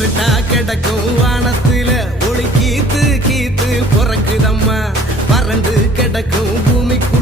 இருட்டா கிடக்கும் வானத்துல ஒளி கீத்து கீத்து பிறக்குதம்மா பறந்து கிடக்கும் பூமிக்கு